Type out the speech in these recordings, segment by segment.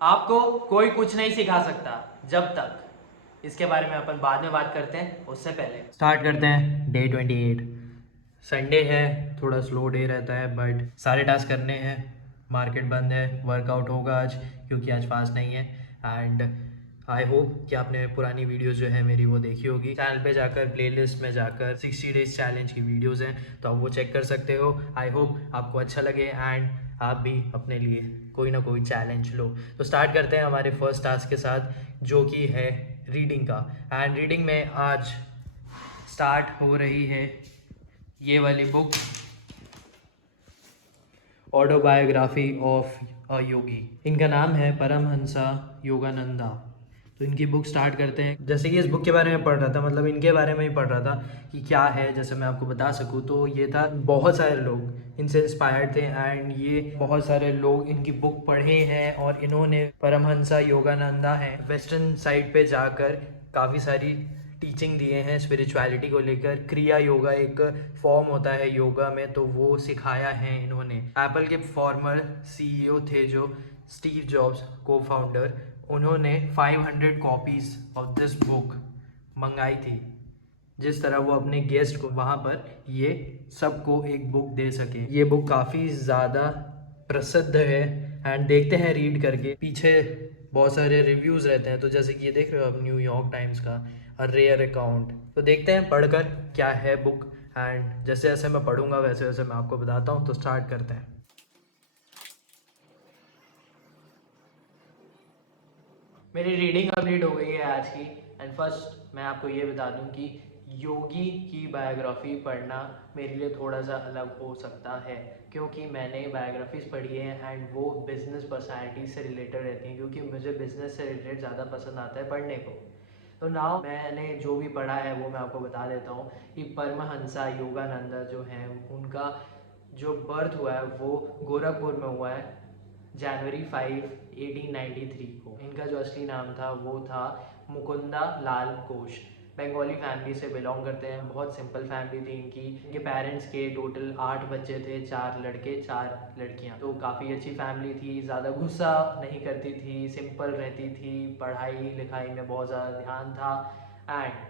आपको कोई कुछ नहीं सिखा सकता जब तक, इसके बारे में अपन बाद में बात करते हैं। उससे पहले स्टार्ट करते हैं डे 28। संडे है, थोड़ा स्लो डे रहता है बट सारे टास्क करने हैं। मार्केट बंद है, वर्कआउट होगा आज क्योंकि आज फास्ट नहीं है। एंड आई होप कि आपने पुरानी वीडियोस जो है मेरी वो देखी होगी। चैनल पे जाकर प्लेलिस्ट में जाकर 60 डेज चैलेंज की वीडियोस हैं, तो आप वो चेक कर सकते हो। आई होप आपको अच्छा लगे एंड आप भी अपने लिए कोई ना कोई चैलेंज लो। तो स्टार्ट करते हैं हमारे फर्स्ट टास्क के साथ, जो कि है रीडिंग का। एंड रीडिंग में आज स्टार्ट हो रही है ये वाली बुक, ऑटोबायोग्राफी ऑफ अ योगी। इनका नाम है परमहंसा योगानंदा। तो इनकी बुक स्टार्ट करते हैं। जैसे कि इस बुक के बारे में पढ़ रहा था, मतलब इनके बारे में ही पढ़ रहा था कि क्या है, जैसे मैं आपको बता सकूँ तो ये था, बहुत सारे लोग इनसे इंस्पायर्ड थे एंड ये बहुत सारे लोग इनकी बुक पढ़े हैं और इन्होंने, परमहंसा योगानंदा है, वेस्टर्न साइड पे जाकर काफ़ी सारी टीचिंग दिए हैं स्पिरिचुअलिटी को लेकर। क्रिया योगा एक फॉर्म होता है योगा में, तो वो सिखाया है इन्होंने। एप्पल के फॉर्मर सीईओ थे जो स्टीव जॉब्स, को फाउंडर, उन्होंने 500 कॉपीज ऑफ दिस बुक मंगाई थी, जिस तरह वो अपने गेस्ट को वहाँ पर ये सबको एक बुक दे सके। ये बुक काफ़ी ज़्यादा प्रसिद्ध है एंड देखते हैं रीड करके। पीछे बहुत सारे रिव्यूज़ रहते हैं, तो जैसे कि ये देख रहे हो आप, न्यूयॉर्क टाइम्स का रेयर अकाउंट। तो देखते हैं पढ़कर क्या है बुक, एंड जैसे जैसे मैं पढ़ूंगा वैसे वैसे मैं आपको बताता हूँ। तो स्टार्ट करते हैं। मेरी रीडिंग कंप्लीट हो गई है आज की। एंड फर्स्ट मैं आपको ये बता दूं कि योगी की बायोग्राफी पढ़ना मेरे लिए थोड़ा सा अलग हो सकता है, क्योंकि मैंने बायोग्राफीज पढ़ी है एंड वो बिजनेस पर्सनैलिटी से रिलेटेड रहती हैं, क्योंकि मुझे बिजनेस से रिलेटेड ज़्यादा पसंद आता है पढ़ने को। तो नाउ मैंने जो भी पढ़ा है वो मैं आपको बता देता हूँ कि परमहंसा योगानंदा जो हैं, उनका जो बर्थ हुआ है वो गोरखपुर में हुआ है जनवरी 5 1893 को। इनका जो असली नाम था वो था मुकुंदा लाल घोष। बंगाली फैमिली से बिलोंग करते हैं, बहुत सिंपल फैमिली थी इनकी। इनके पेरेंट्स के टोटल 8 बच्चे थे, 4 लड़के 4 लड़कियां। तो काफ़ी अच्छी फैमिली थी, ज़्यादा गुस्सा नहीं करती थी, सिंपल रहती थी, पढ़ाई लिखाई में बहुत ज़्यादा ध्यान था। एंड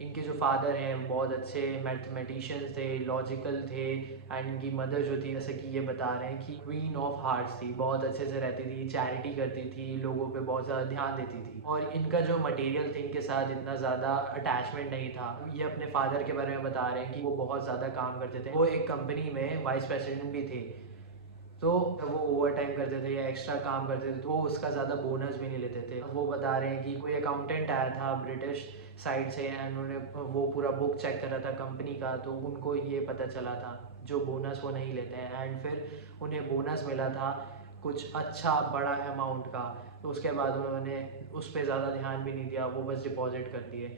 इनके जो फादर हैं बहुत अच्छे मैथमेटिशियंस थे, लॉजिकल थे। एंड इनकी मदर जो थी, जैसे कि ये बता रहे हैं कि क्वीन ऑफ हार्ट्स थी, बहुत अच्छे से रहती थी, चैरिटी करती थी, लोगों पे बहुत ज़्यादा ध्यान देती थी। और इनका जो मटेरियल थे, इनके साथ इतना ज़्यादा अटैचमेंट नहीं था। ये अपने फादर के बारे में बता रहे हैं कि वो बहुत ज़्यादा काम करते थे, वो एक कंपनी में वाइस प्रेसिडेंट भी थे। तो जब वो ओवर टाइम करते थे या एक्स्ट्रा काम करते थे तो वो उसका ज़्यादा बोनस भी नहीं लेते थे। वो बता रहे हैं कि कोई अकाउंटेंट आया था ब्रिटिश साइड से एंड उन्होंने वो पूरा बुक चेक करा था कंपनी का, तो उनको ये पता चला था जो बोनस वो नहीं लेते हैं। एंड फिर उन्हें बोनस मिला था कुछ अच्छा बड़ा अमाउंट का, तो उसके बाद उन्होंने उस पर ज़्यादा ध्यान भी नहीं दिया, वो बस डिपॉजिट कर दिए।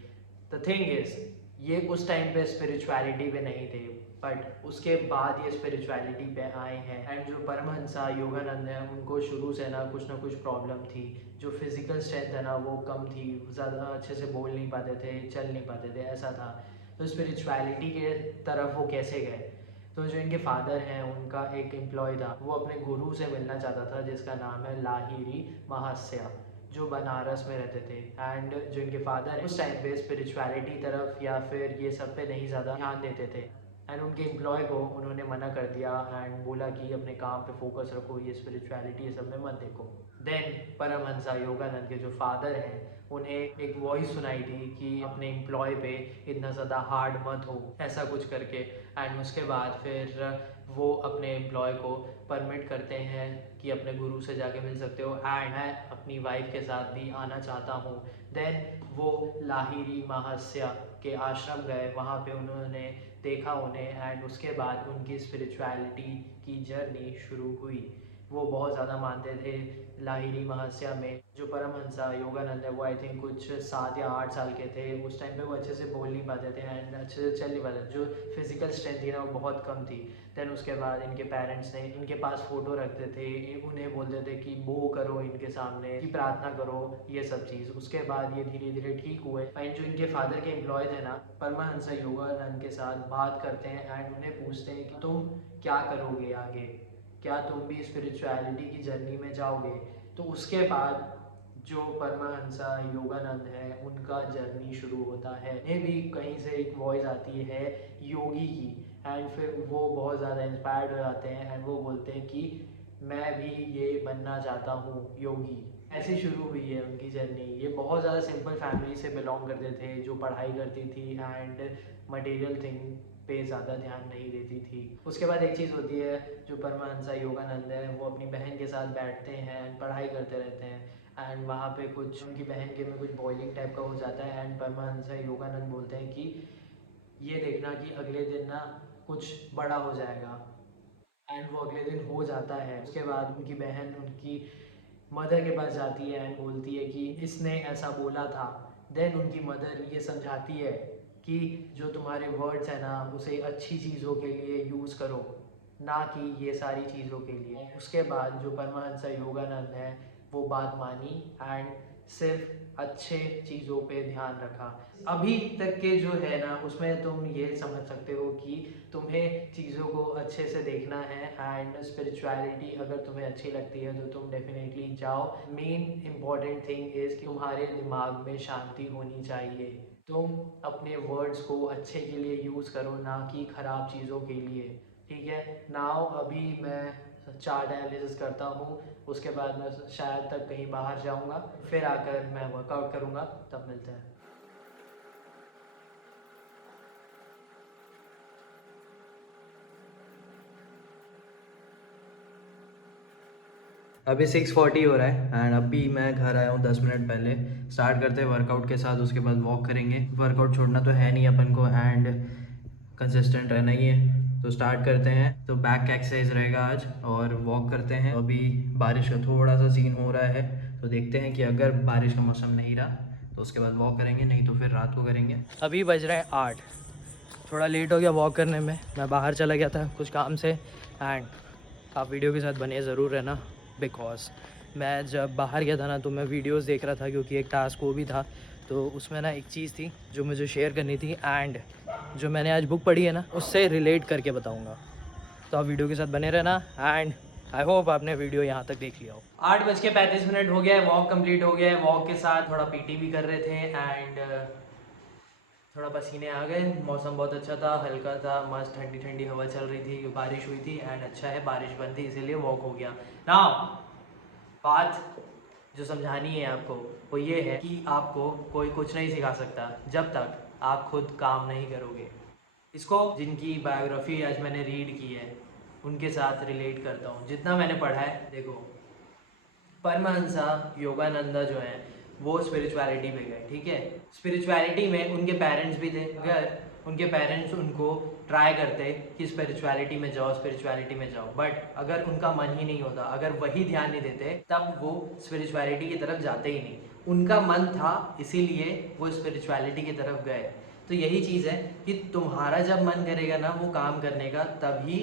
द थिंग इज़, ये उस टाइम पे स्पिरिचुअलिटी पे नहीं थे, बट उसके बाद ये स्पिरिचुअलिटी पे आए हैं। एंड जो परमहंसा योगानंद है, उनको शुरू से ना कुछ प्रॉब्लम थी। जो फिजिकल स्ट्रेंथ है ना वो कम थी, ज़्यादा अच्छे से बोल नहीं पाते थे, चल नहीं पाते थे, ऐसा था। तो स्पिरिचुअलिटी के तरफ वो कैसे गए? तो जो इनके फादर हैं, उनका एक एम्प्लॉय था, वो अपने गुरु से मिलना चाहता था जिसका नाम है लाहिरी महास्या, जो बनारस में रहते थे। एंड जो इनके फादर हैं उस टाइम पे स्पिरिचुअलिटी तरफ या फिर ये सब पे नहीं ज़्यादा ध्यान देते थे। एंड उनके एम्प्लॉय को उन्होंने मना कर दिया एंड बोला कि अपने काम पे फोकस रखो, ये स्पिरिचुअलिटी ये सब में मत देखो। देन परमहंसा योगानंद के जो फादर हैं, उन्हें एक वॉइस सुनाई थी कि अपने एम्प्लॉय पे इतना ज़्यादा हार्ड मत हो, ऐसा कुछ करके। एंड उसके बाद फिर वो अपने एम्प्लॉय को परमिट करते हैं कि अपने गुरु से जाके मिल सकते हो एंड मैं अपनी वाइफ के साथ भी आना चाहता हूँ। देन वो लाहिरी महास्या के आश्रम गए, वहाँ पे उन्होंने देखा उन्हें एंड उसके बाद उनकी स्पिरिचुअलिटी की जर्नी शुरू हुई। वो बहुत ज़्यादा मानते थे लाहिरी महास्या में। जो परमहंसा योगानंद है वो आई थिंक कुछ 7 या 8 साल के थे उस टाइम पे। वो अच्छे से बोल नहीं पाते थे एंड अच्छे से चल नहीं पाते थे, जो फिजिकल स्ट्रेंथ थी ना वो बहुत कम थी। देन उसके बाद इनके पेरेंट्स ने इनके पास फ़ोटो रखते थे, उन्हें बोलते थे कि बो करो इनके सामने, कि प्रार्थना करो, ये सब चीज़। उसके बाद ये धीरे धीरे ठीक हुए। एंड जो इनके फादर के एम्प्लॉय थे ना, परमहंस योगानंद के साथ बात करते हैं एंड उन्हें पूछते हैं कि तुम क्या करोगे आगे, क्या तुम भी स्पिरिचुअलिटी की जर्नी में जाओगे? तो उसके बाद जो परमहंसा योगानंद है उनका जर्नी शुरू होता है। ये भी कहीं से एक वॉइस आती है योगी की, एंड फिर वो बहुत ज़्यादा इंस्पायर्ड हो जाते हैं एंड वो बोलते हैं कि मैं भी ये बनना चाहता हूँ योगी। ऐसे शुरू हुई है उनकी जर्नी। ये बहुत ज़्यादा सिंपल फैमिली से बिलोंग करते थे, जो पढ़ाई करती थी एंड मटेरियल थिंग पे ज़्यादा ध्यान नहीं देती थी। उसके बाद एक चीज़ होती है, जो परमहंसा योगानंद है वो अपनी बहन के साथ बैठते हैं एंड पढ़ाई करते रहते हैं एंड वहाँ पे कुछ उनकी बहन के में कुछ बॉइलिंग टाइप का हो जाता है एंड परमहंसा योगानंद बोलते हैं कि ये देखना कि अगले दिन ना कुछ बड़ा हो जाएगा, एंड वो अगले दिन हो जाता है। उसके बाद उनकी बहन उनकी मदर के पास जाती है एंड बोलती है कि इसने ऐसा बोला था। देन उनकी मदर ये समझाती है कि जो तुम्हारे वर्ड्स है ना उसे अच्छी चीज़ों के लिए यूज़ करो, ना कि ये सारी चीज़ों के लिए। उसके बाद जो परमहंसा योगानंद है वो बात मानी एंड सिर्फ अच्छे चीज़ों पे ध्यान रखा। अभी तक के जो है ना उसमें तुम ये समझ सकते हो कि तुम्हें चीज़ों को अच्छे से देखना है एंड स्पिरिचुअलिटी अगर तुम्हें अच्छी लगती है तो तुम डेफिनेटली जाओ। मेन इम्पॉर्टेंट थिंग इज़ कि तुम्हारे दिमाग में शांति होनी चाहिए। तुम अपने वर्ड्स को अच्छे के लिए यूज़ करो, ना कि ख़राब चीज़ों के लिए। ठीक है, नाउ अभी मैं चार्ट एनालिसिस करता हूँ, उसके बाद मैं शायद तक कहीं बाहर जाऊँगा, फिर आकर मैं वर्कआउट करूँगा। तब मिलते हैं। अभी 6:40 हो रहा है एंड अभी मैं घर आया हूँ 10 मिनट पहले। स्टार्ट करते हैं वर्कआउट के साथ, उसके बाद वॉक करेंगे। वर्कआउट छोड़ना तो है नहीं अपन को एंड कंसिस्टेंट रहना ही है। तो स्टार्ट करते हैं। तो बैक का एक्सरसाइज रहेगा आज और वॉक करते हैं। अभी बारिश का थोड़ा सा सीन हो रहा है, तो देखते हैं कि अगर बारिश का मौसम नहीं रहा तो उसके बाद वॉक करेंगे, नहीं तो फिर रात को करेंगे। अभी बज रहा है 8, थोड़ा लेट हो गया वॉक करने में। मैं बाहर चला गया था कुछ काम से एंड आप वीडियो के साथ बने ज़रूर रहना, बिकॉज मैं जब बाहर गया था ना तो मैं वीडियोस देख रहा था, क्योंकि एक टास्क वो भी था। तो उसमें ना एक चीज़ थी जो मुझे शेयर करनी थी एंड जो मैंने आज बुक पढ़ी है ना उससे रिलेट करके बताऊँगा। तो आप वीडियो के साथ बने रहना एंड आई होप आपने वीडियो यहाँ तक देख लिया हो। 8:35 हो गया है, वॉक कंप्लीट हो गया है। वॉक के साथ थोड़ा पीटी भी कर रहे थे एंड थोड़ा पसीने आ गए। मौसम बहुत अच्छा था, हल्का था, मस्त ठंडी ठंडी हवा चल रही थी, बारिश हुई थी एंड अच्छा है बारिश बंद थी इसीलिए वॉक हो गया। नाउ बात जो समझानी है आपको वो ये है कि आपको कोई कुछ नहीं सिखा सकता जब तक आप खुद काम नहीं करोगे। इसको जिनकी बायोग्राफी आज मैंने रीड की है उनके साथ रिलेट करता हूँ, जितना मैंने पढ़ा है। देखो, परमहंसा योगानंदा जो हैं वो स्पिरिचुअलिटी पे गए, ठीक है। स्पिरिचुअलिटी में उनके पेरेंट्स भी थे। अगर उनके पेरेंट्स उनको ट्राई करते कि स्पिरिचुअलिटी में जाओ, स्पिरिचुअलिटी में जाओ, बट अगर उनका मन ही नहीं होता, अगर वही ध्यान नहीं देते, तब वो स्पिरिचुअलिटी की तरफ जाते ही नहीं। उनका मन था इसीलिए वो स्पिरिचुअलिटी की तरफ गए। तो यही चीज़ है कि तुम्हारा जब मन करेगा ना वो काम करने का, तभी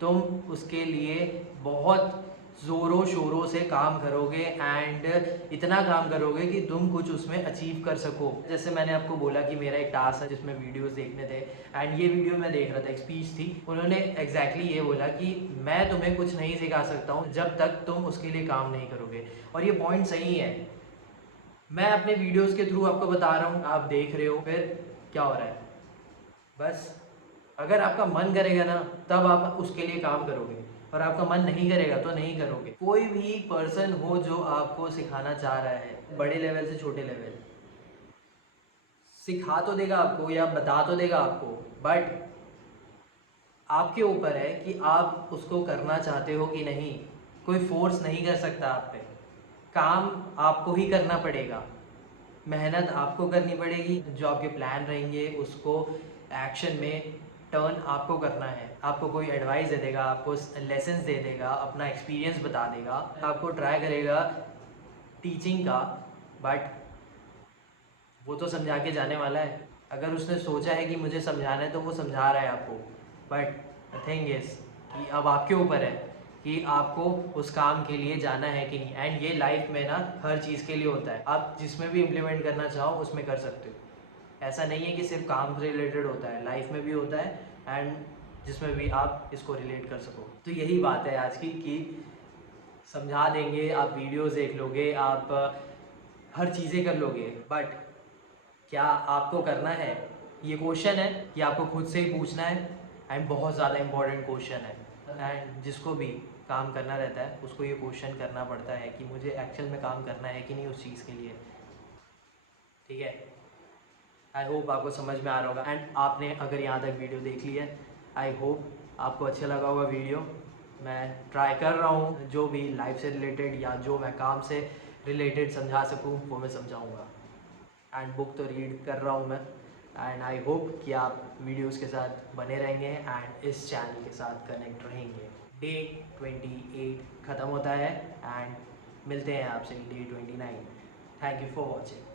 तुम उसके लिए बहुत ज़ोरों शोरों से काम करोगे एंड इतना काम करोगे कि तुम कुछ उसमें अचीव कर सको। जैसे मैंने आपको बोला कि मेरा एक टास्क है जिसमें वीडियोस देखने थे एंड ये वीडियो मैं देख रहा था, एक स्पीच थी। उन्होंने एग्जैक्टली ये बोला कि मैं तुम्हें कुछ नहीं सिखा सकता हूँ जब तक तुम उसके लिए काम नहीं करोगे। और ये पॉइंट सही है। मैं अपने वीडियोस के थ्रू आपको बता रहा हूँ, आप देख रहे हो, फिर क्या हो रहा है। बस अगर आपका मन करेगा ना तब आप उसके लिए काम करोगे, और आपका मन नहीं करेगा तो नहीं करोगे। कोई भी पर्सन हो जो आपको सिखाना चाह रहा है, बड़े लेवल से छोटे लेवल, सिखा तो देगा आपको या बता तो देगा आपको, बट आपके ऊपर है कि आप उसको करना चाहते हो कि नहीं। कोई फोर्स नहीं कर सकता आप पे। काम आपको ही करना पड़ेगा, मेहनत आपको करनी पड़ेगी। जो आपके प्लान रहेंगे उसको एक्शन में टर्न आपको करना है। आपको कोई एडवाइस दे देगा, आपको लेसन्स दे देगा, अपना एक्सपीरियंस बता देगा, आपको ट्राई करेगा टीचिंग का, बट वो तो समझा के जाने वाला है। अगर उसने सोचा है कि मुझे समझाना है तो वो समझा रहा है आपको, बट द थिंग इज़ कि अब आपके ऊपर है कि आपको उस काम के लिए जाना है कि नहीं। एंड ये लाइफ में ना हर चीज़ के लिए होता है, आप जिसमें भी इम्प्लीमेंट करना चाहो उसमें कर सकते हो। ऐसा नहीं है कि सिर्फ काम से रिलेटेड होता है, लाइफ में भी होता है एंड जिसमें भी आप इसको रिलेट कर सको। तो यही बात है आज की कि समझा देंगे, आप वीडियोस देख लोगे, आप हर चीज़ें कर लोगे, बट क्या आपको करना है? ये क्वेश्चन है, ये आपको खुद से ही पूछना है, एंड बहुत ज़्यादा इंपॉर्टेंट क्वेश्चन है। एंड जिसको भी काम करना रहता है उसको ये क्वेश्चन करना पड़ता है कि मुझे एक्चुअल में काम करना है कि नहीं उस चीज़ के लिए। ठीक है, आई होप आपको समझ में आ रहा होगा। एंड आपने अगर यहाँ तक वीडियो देख ली है, आई होप आपको अच्छा लगा होगा वीडियो। मैं ट्राई कर रहा हूँ जो भी लाइफ से रिलेटेड या जो मैं काम से रिलेटेड समझा सकूँ वो मैं समझाऊँगा। एंड बुक तो रीड कर रहा हूँ मैं। एंड आई होप कि आप वीडियोस के साथ बने रहेंगे एंड इस चैनल के साथ कनेक्ट रहेंगे। डे 28 ख़त्म होता है एंड मिलते हैं आपसे day 29। Thank you for watching.